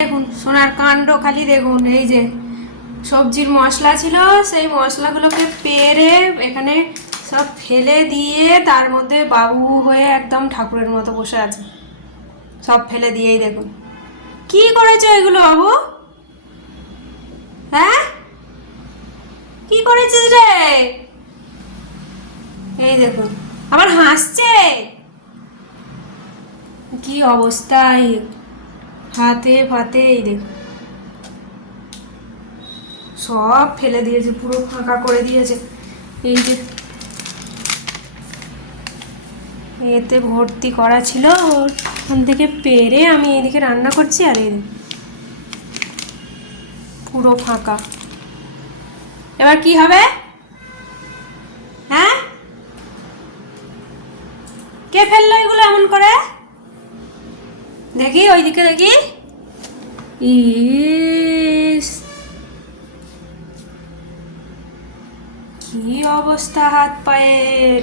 দেখুন, সোনার কাণ্ড খালি দেখুন, এই যে সবজির মশলা ছিল, সেই মশলাগুলোকে পেরে এখানে সব ফেলে দিয়ে তার মধ্যে বাবু হয়ে একদম ঠাকুরের মতো বসে আছে। সব ফেলে দিয়েই দেখুন। কি করেছ এগুলো বাবু? হ্যাঁ? কি করেছিস রে? এই দেখুন, আবার হাসছে? কি অবস্থায় হাতে ফাতে এই দেখুন সব ফেলে দিয়েছে, পুরো ফাঁকা করে দিয়েছে। এই যে এতে ভর্তি করা ছিল ওখান থেকে পেরে আমি এদিকে রান্না করছি আর এই পুরো ফাঁকা। এবার কি হবে? হ্যাঁ? কে ফেলল এগুলো এমন করে? দেখি ওইদিকে দেখি। ইস। কি অবস্থা হাত পায়ের